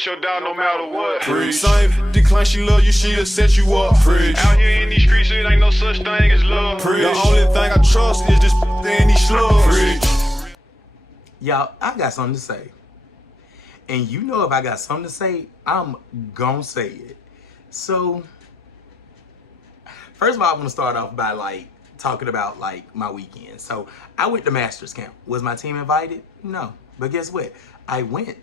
with your dog no matter what. Same decline, she love you, she'll set you up. Out here in these streets, it ain't no such thing as love. The only thing I trust is this and these slugs. Y'all, I got something to say. And you know if I got something to say, I'm gonna say it. So, first of all, I want to start off by talking about my weekend. So, I went to Masters Camp. Was my team invited? No. But guess what? I went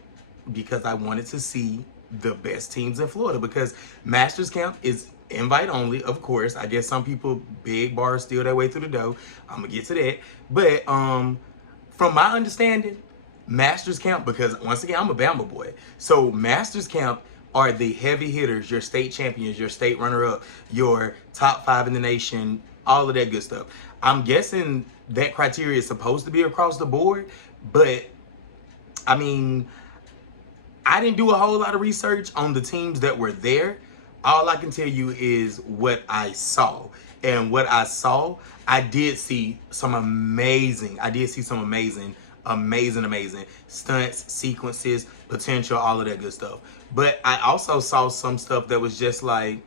because I wanted to see the best teams in Florida, because Masters Camp is invite only, of course. I guess some people, big bars, steal their way through the dough. I'm gonna get to that. But from my understanding, Masters Camp, because once again, I'm a Bama boy. So Masters Camp are the heavy hitters, your state champions, your state runner-up, your top 5 in the nation, all of that good stuff. I'm guessing that criteria is supposed to be across the board, but I mean, I didn't do a whole lot of research on the teams that were there. All I can tell you is what I saw. And what I saw, I did see some amazing stunts, sequences, potential, all of that good stuff. But I also saw some stuff that was just not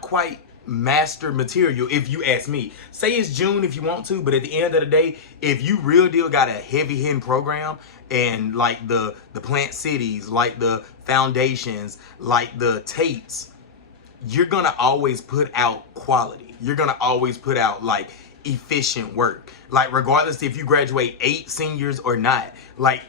quite master material, if you ask me. Say it's June if you want to, but at the end of the day, if you real deal got a heavy hitting program, and like the plant cities, like the foundations, like the Tates, you're gonna always put out quality. You're gonna always put out efficient work. Regardless if you graduate 8 seniors or not,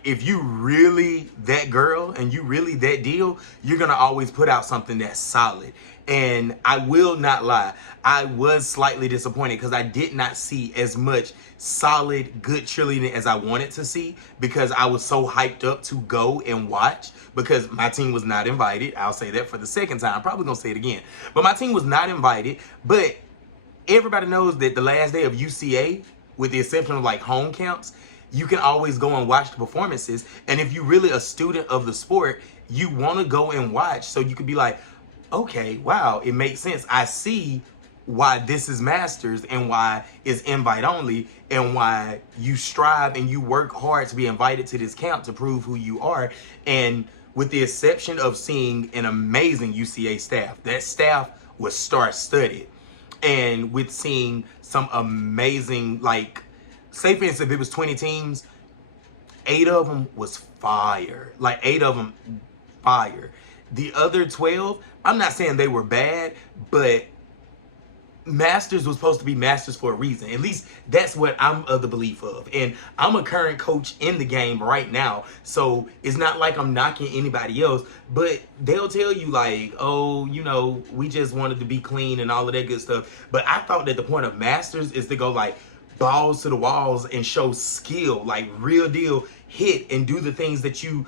if you really that girl and you really that deal, you're gonna always put out something that's solid. And I will not lie, I was slightly disappointed because I did not see as much solid, good cheerleading as I wanted to see, because I was so hyped up to go and watch, because my team was not invited. I'll say that for the second time. I'm probably gonna say it again. But my team was not invited. But everybody knows that the last day of UCA, with the exception of home camps, you can always go and watch the performances. And if you're really a student of the sport, you want to go and watch so you could be like, okay, wow, it makes sense. I see why this is Masters and why it's invite only, and why you strive and you work hard to be invited to this camp to prove who you are. And with the exception of seeing an amazing UCA staff, that staff was star-studded. And with seeing some amazing, say for instance, if it was 20 teams, 8 of them was fire. 8 of them fire. The other 12, I'm not saying they were bad, but Masters was supposed to be Masters for a reason. At least that's what I'm of the belief of. And I'm a current coach in the game right now, so it's not like I'm knocking anybody else, but they'll tell you oh, we just wanted to be clean and all of that good stuff. But I thought that the point of Masters is to go balls to the walls and show skill, real deal, hit and do the things that you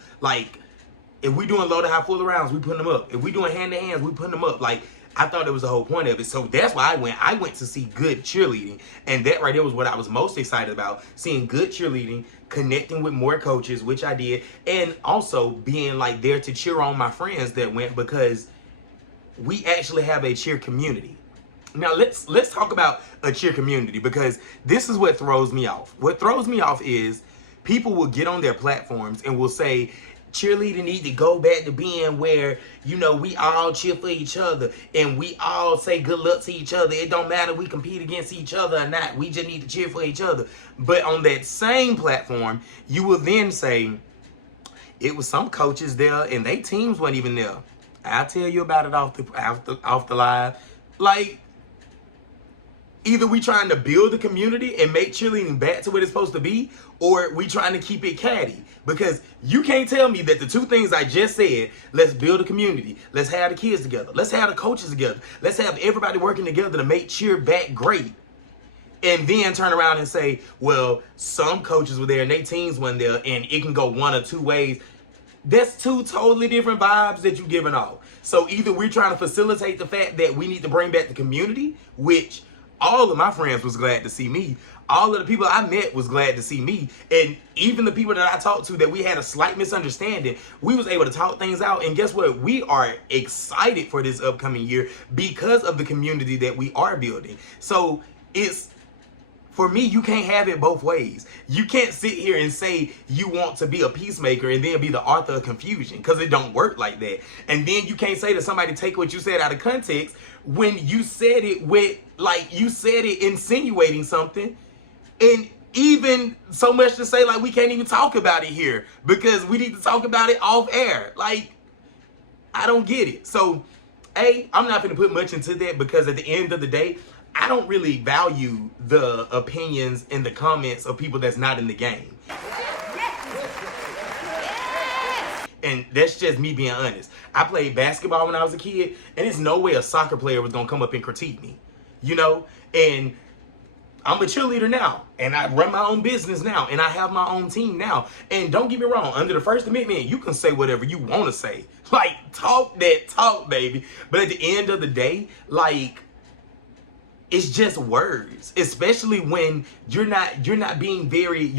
If we doing low to high full rounds, we putting them up. If we doing hand to hands, we putting them up. I thought that was the whole point of it. So that's why I went. I went to see good cheerleading. And that right there was what I was most excited about. Seeing good cheerleading, connecting with more coaches, which I did. And also being there to cheer on my friends that went, because we actually have a cheer community. Now let's talk about a cheer community, because this is what throws me off. What throws me off is people will get on their platforms and will say, cheerleading need to go back to being where, we all cheer for each other and we all say good luck to each other. It don't matter we compete against each other or not. We just need to cheer for each other. But on that same platform, you will then say, it was some coaches there and they teams weren't even there. I'll tell you about it off the live. Either we trying to build the community and make cheerleading back to what it's supposed to be, or we trying to keep it catty. Because you can't tell me that the two things I just said, let's build a community, let's have the kids together, let's have the coaches together, let's have everybody working together to make cheer back great, and then turn around and say, well, some coaches were there and their teams weren't there, and it can go one or two ways. That's two totally different vibes that you're giving off. So either we're trying to facilitate the fact that we need to bring back the community, which all of my friends was glad to see me. All of the people I met was glad to see me. And even the people that I talked to that we had a slight misunderstanding, we was able to talk things out. And guess what? We are excited for this upcoming year because of the community that we are building. So it's for me, you can't have it both ways. You can't sit here and say you want to be a peacemaker and then be the author of confusion, because it don't work like that. And then you can't say to somebody, take what you said out of context, when you said it with, like, you said it insinuating something. And even so much to say, like, we can't even talk about it here because we need to talk about it off air. Like, I don't get it. So, I'm not going to put much into that, because at the end of the day, I don't really value the opinions and the comments of people that's not in the game. And that's just me being honest. I played basketball when I was a kid, and there's no way a soccer player was gonna come up and critique me, you know? And I'm a cheerleader now, and I run my own business now, and I have my own team now. And don't get me wrong, under the First Amendment, you can say whatever you want to say. Like, talk that talk, baby. But at the end of the day, like, it's just words, especially when you're not being very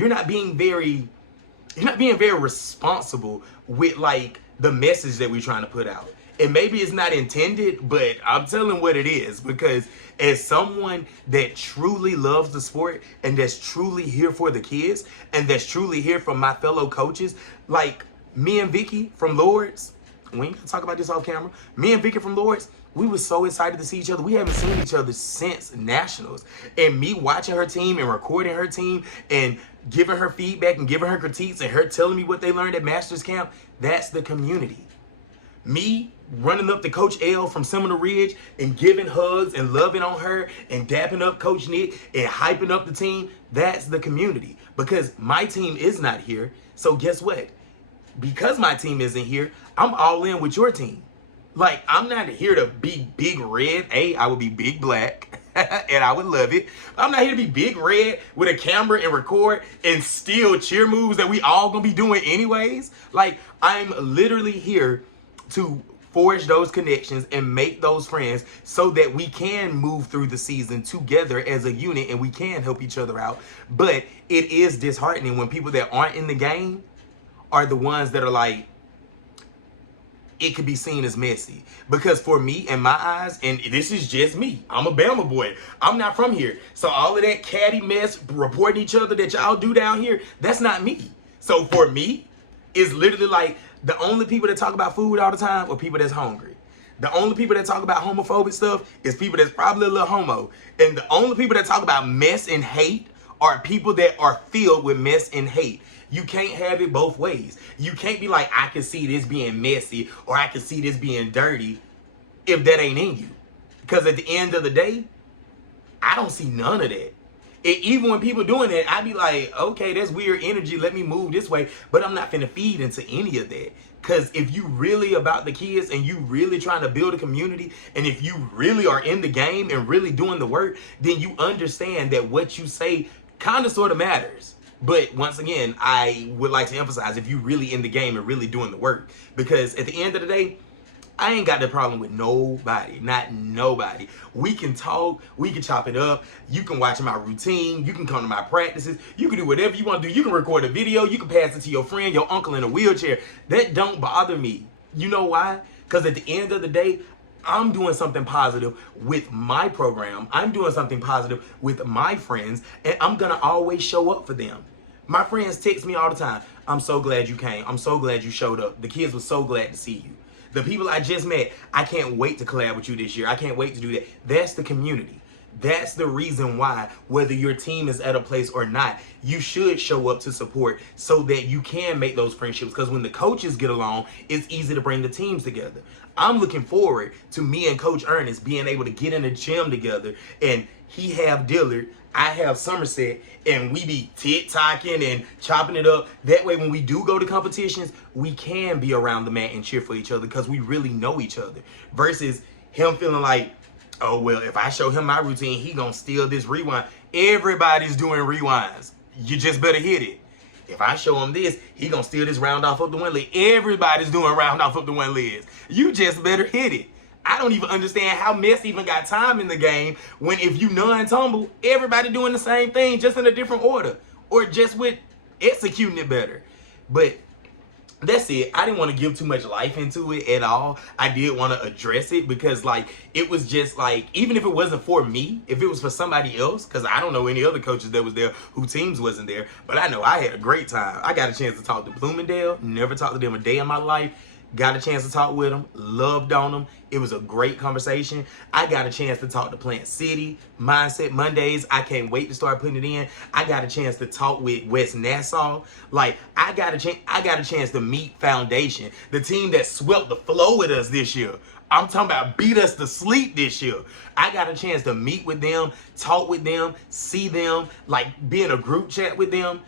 responsible with, like, the message that we're trying to put out. And maybe it's not intended, but I'm telling what it is, because as someone that truly loves the sport and that's truly here for the kids and that's truly here for my fellow coaches, like me and Vicky from Lords, we ain't gonna talk about this off camera. Me and Vicky from Lords, we were so excited to see each other. We haven't seen each other since Nationals. And me watching her team and recording her team and giving her feedback and giving her critiques and her telling me what they learned at Masters Camp, that's the community. Me running up to Coach L from Seminole Ridge and giving hugs and loving on her and dapping up Coach Nick and hyping up the team, that's the community. Because my team is not here. So guess what? Because my team isn't here, I'm all in with your team. Like, I'm not here to be big red. I would be big black and I would love it. I'm not here to be big red with a camera and record and steal cheer moves that we all gonna be doing anyways. Like, I'm literally here to forge those connections and make those friends so that we can move through the season together as a unit and we can help each other out. But it is disheartening when people that aren't in the game are the ones that are like, it could be seen as messy. Because for me, in my eyes, and this is just me, I'm a Bama boy. I'm not from here. So all of that catty mess, reporting each other that y'all do down here, that's not me. So for me, it's literally like the only people that talk about food all the time are people that's hungry. The only people that talk about homophobic stuff is people that's probably a little homo. And the only people that talk about mess and hate are people that are filled with mess and hate. You can't have it both ways. You can't be like, I can see this being messy or I can see this being dirty if that ain't in you. Because at the end of the day, I don't see none of that. Even when people doing that, I be like, okay, that's weird energy. Let me move this way. But I'm not finna feed into any of that. Because if you really about the kids and you really trying to build a community, and if you really are in the game and really doing the work, then you understand that what you say kind of sort of matters. But once again, I would like to emphasize if you really in the game and really doing the work. Because at the end of the day, I ain't got that problem with nobody. Not nobody. We can talk. We can chop it up. You can watch my routine. You can come to my practices. You can do whatever you want to do. You can record a video. You can pass it to your friend, your uncle in a wheelchair. That don't bother me. You know why? Because at the end of the day, I'm doing something positive with my program. I'm doing something positive with my friends. And I'm going to always show up for them. My friends text me all the time. I'm so glad you came. I'm so glad you showed up. The kids were so glad to see you. The people I just met, I can't wait to collab with you this year. I can't wait to do that. That's the community. That's the reason why, whether your team is at a place or not, you should show up to support so that you can make those friendships. Because when the coaches get along, it's easy to bring the teams together. I'm looking forward to me and Coach Ernest being able to get in the gym together, and he have Dillard, I have Somerset, and we be tit-talking and chopping it up. That way, when we do go to competitions, we can be around the mat and cheer for each other because we really know each other. Versus him feeling like, oh, well, if I show him my routine, he gonna steal this rewind. Everybody's doing rewinds. You just better hit it. If I show him this, he gonna steal this round off up the one leg. Everybody's doing round off up the one legs. You just better hit it. I don't even understand how Messi even got time in the game when if you non-tumble, everybody doing the same thing, just in a different order. Or just with executing it better. But that's it. I didn't want to give too much life into it at all. I did want to address it because like it was just like, even if it wasn't for me, if it was for somebody else, because I don't know any other coaches that was there who teams wasn't there, but I know I had a great time. I got a chance to talk to Bloomingdale, never talked to them a day in my life. Got a chance to talk with them, loved on them. It was a great conversation. I got a chance to talk to Plant City, Mindset Mondays. I can't wait to start putting it in. I got a chance to talk with West Nassau. Like, I got a chance to meet Foundation, the team that swept the floor with us this year. I'm talking about beat us to sleep this year. I got a chance to meet with them, talk with them, see them, like be in a group chat with them.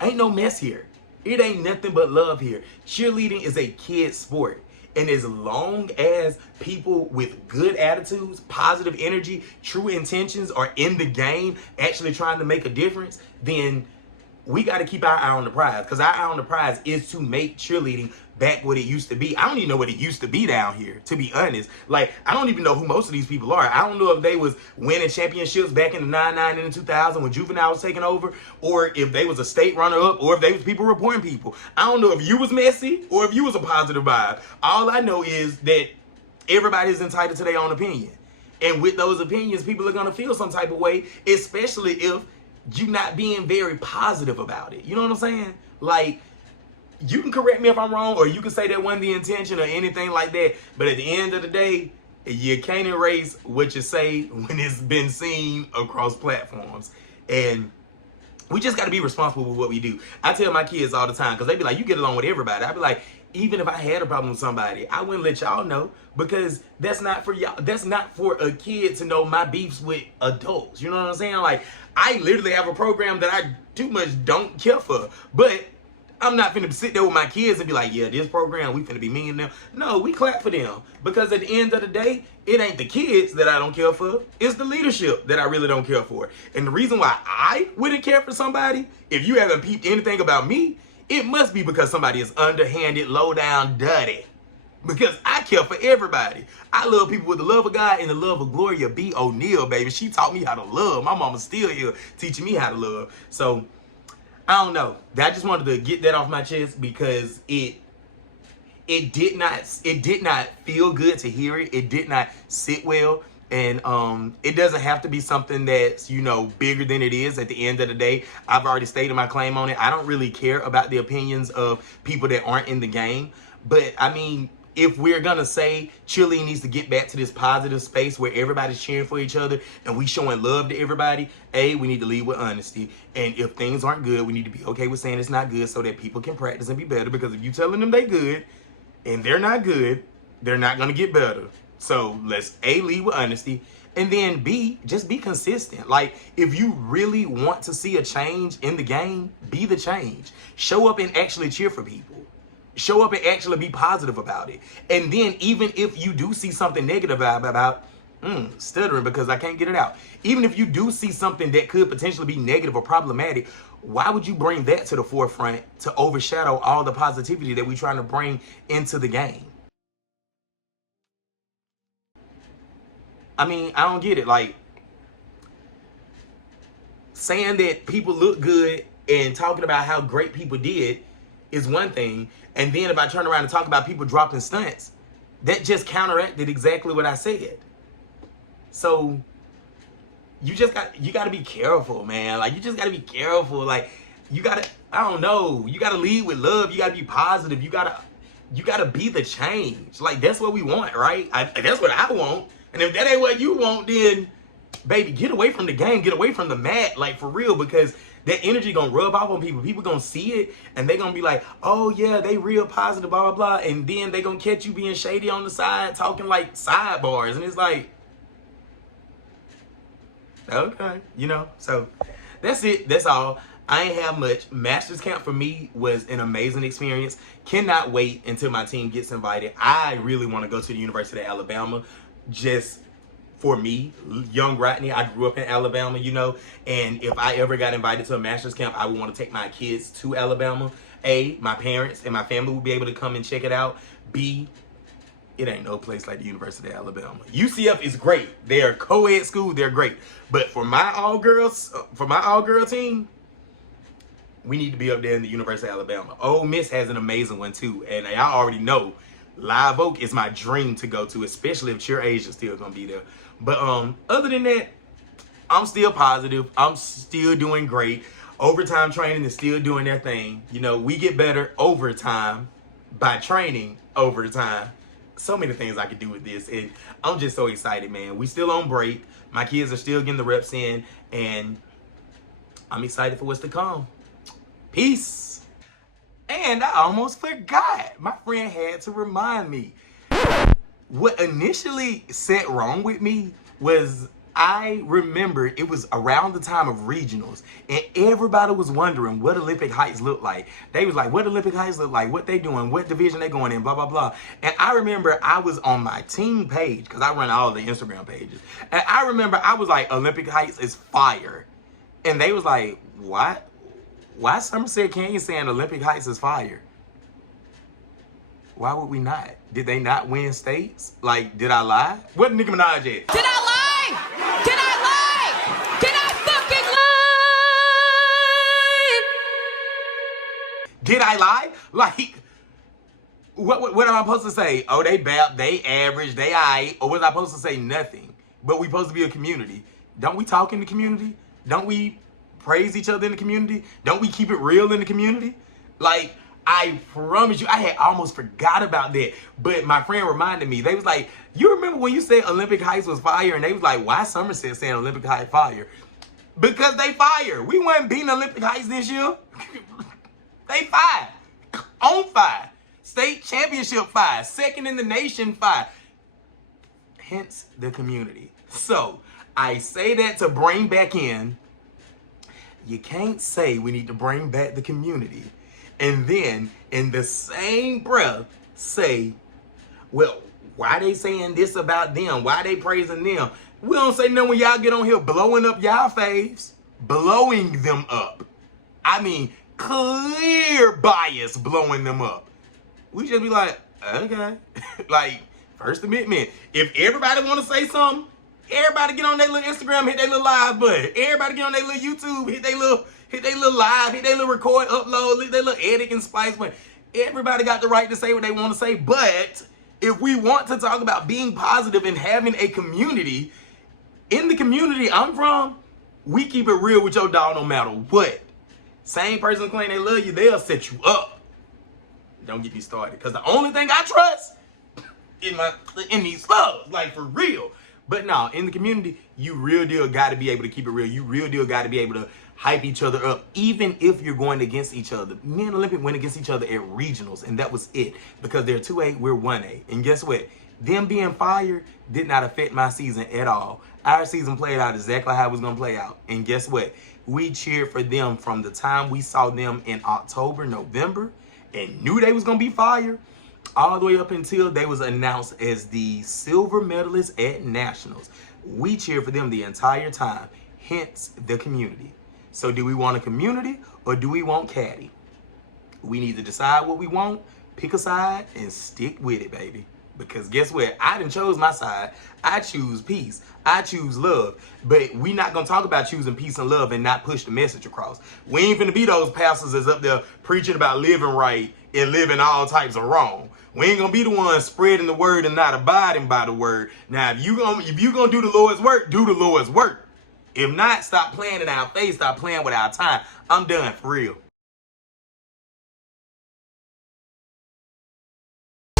Ain't no mess here. It ain't nothing but love here. Cheerleading is a kid sport. And as long as people with good attitudes, positive energy, true intentions are in the game, actually trying to make a difference, then we got to keep our eye on the prize. Because our eye on the prize is to make cheerleading back what it used to be. I don't even know what it used to be down here, to be honest. Like, I don't even know who most of these people are. I don't know if they was winning championships back in the 99 and the 2000 when Juvenile was taking over, or if they was a state runner-up, or if they was people reporting people. I don't know if you was messy or if you was a positive vibe. All I know is that everybody's entitled to their own opinion. And with those opinions, people are going to feel some type of way, especially if you not being very positive about it. You know what I'm saying? Like, you can correct me if I'm wrong, or you can say that wasn't the intention or anything like that. But at the end of the day, you can't erase what you say when it's been seen across platforms. And we just got to be responsible with what we do. I tell my kids all the time, because they be like, you get along with everybody. I be like, even if I had a problem with somebody, I wouldn't let y'all know, because that's not for y'all. That's not for a kid to know my beefs with adults. You know what I'm saying? Like, I literally have a program that I too much don't care for. But I'm not finna sit there with my kids and be like, yeah, this program, we finna be mean to them. No, we clap for them. Because at the end of the day, it ain't the kids that I don't care for. It's the leadership that I really don't care for. And the reason why I wouldn't care for somebody, if you haven't peeped anything about me, it must be because somebody is underhanded, low down, dirty. Because I care for everybody. I love people with the love of God and the love of Gloria B. O'Neal, baby. She taught me how to love. My mama's still here teaching me how to love. So, I don't know. I just wanted to get that off my chest because it did not feel good to hear it. It did not sit well. And it doesn't have to be something that's, you know, bigger than it is at the end of the day. I've already stated my claim on it. I don't really care about the opinions of people that aren't in the game. But I mean, if we're gonna say cheerleading needs to get back to this positive space where everybody's cheering for each other and we showing love to everybody, we need to lead with honesty. And if things aren't good, we need to be okay with saying it's not good so that people can practice and be better. Because if you telling them they good and they're not good, they're not gonna get better. So let's lead with honesty. And then B, just be consistent. Like, if you really want to see a change in the game, be the change. Show up and actually cheer for people. Show up and actually be positive about it. And then even if you do see something negative about stuttering because I can't get it out. Even if you do see something that could potentially be negative or problematic, why would you bring that to the forefront to overshadow all the positivity that we're trying to bring into the game? I mean, I don't get it. Like, saying that people look good and talking about how great people did is one thing. And then if I turn around and talk about people dropping stunts, that just counteracted exactly what I said. So you got to be careful, man. Like, you just got to be careful. Like, you got to, I don't know, you got to lead with love. You got to be positive. You got to be the change. Like, that's what we want, right? That's what I want. And if that ain't what you want, then baby, get away from the game, get away from the mat, like, for real, because that energy gonna rub off on people. People gonna see it and they gonna be like, oh yeah, they real positive, blah, blah, blah. And then they gonna catch you being shady on the side, talking like sidebars. And it's like, okay, you know, so that's it. That's all. I ain't have much. Masters Camp for me was an amazing experience. Cannot wait until my team gets invited. I really want to go to the University of Alabama. Just for me, young Rodney, I grew up in Alabama, you know, and if I ever got invited to a master's camp, I would want to take my kids to Alabama. A, my parents and my family will be able to come and check it out. B, it ain't no place like the University of Alabama. UCF is great. They're a co-ed school. They're great. But for my all-girl team, we need to be up there in the University of Alabama. Ole Miss has an amazing one too, and y'all already know Live Oak is my dream to go to, especially if Cheer Asia's still gonna be there. But other than that, I'm still positive. I'm still doing great. Overtime training is still doing their thing. You know, we get better over time by training over time. So many things I could do with this, and I'm just so excited, man. We still on break. My kids are still getting the reps in, and I'm excited for what's to come. Peace. And I almost forgot. My friend had to remind me. What initially set wrong with me was I remembered it was around the time of regionals, and everybody was wondering what Olympic Heights looked like. They was like, what Olympic Heights look like? What they doing? What division they going in? Blah, blah, blah. And I remember I was on my team page, because I run all the Instagram pages. And I remember I was like, Olympic Heights is fire. And they was like, what? Why Somerset Canyon saying Olympic Heights is fire? Why would we not? Did they not win states? Like, did I lie? What Nicki Minaj at? Did I lie? Did I lie? Did I fucking lie? Did I lie? Like, what am I supposed to say? Oh, they bap, they average, they aight. Or was I supposed to say nothing? But we supposed to be a community. Don't we talk in the community? Don't we praise each other in the community? Don't we keep it real in the community? Like, I promise you, I had almost forgot about that. But my friend reminded me. They was like, you remember when you said Olympic Heights was fire? And they was like, why Somerset saying Olympic Heights fire? Because they fire. We wasn't beating Olympic Heights this year. They fire. On fire. State championship fire. Second in the nation fire. Hence the community. So I say that to bring back in. You can't say we need to bring back the community and then in the same breath say, well, why they saying this about them? Why they praising them? We don't say nothing when y'all get on here blowing up y'all faves. Blowing them up. I mean, clear bias blowing them up. We just be like, okay. Like, First Amendment. If everybody want to say something, everybody get on their little Instagram, hit their little live button. Everybody get on their little YouTube, hit their little live, hit their little record, upload, hit their little edit and splice button. Everybody got the right to say what they want to say. But if we want to talk about being positive and having a community, in the community I'm from, we keep it real with your dog no matter what. Same person claim they love you, they'll set you up. Don't get me started. Because the only thing I trust in these thugs, like for real. But no, in the community, you real deal got to be able to keep it real. You real deal got to be able to hype each other up, even if you're going against each other. Me and Olympic went against each other at regionals, and that was it. Because they're 2A, we're 1A. And guess what? Them being fired did not affect my season at all. Our season played out exactly how it was going to play out. And guess what? We cheered for them from the time we saw them in October, November, and knew they was going to be fired, all the way up until they was announced as the silver medalists at nationals. We cheered for them the entire time, hence the community. So do we want a community or do we want Catty? We need to decide what we want, pick a side, and stick with it, baby. Because guess what? I done chose my side. I choose peace. I choose love. But we not going to talk about choosing peace and love and not push the message across. We ain't finna be those pastors that's up there preaching about living right and living all types of wrong. We ain't gonna be the ones spreading the word and not abiding by the word. Now, if you gonna do the Lord's work, do the Lord's work. If not, stop playing in our face, stop playing with our time. I'm done, for real.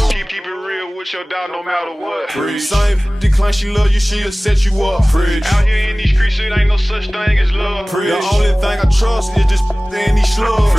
Keep it real with your dog no matter what. Same decline, she love you, she'll set you up. Out here in these streets, it ain't no such thing as love. The only thing I trust is this in these slugs.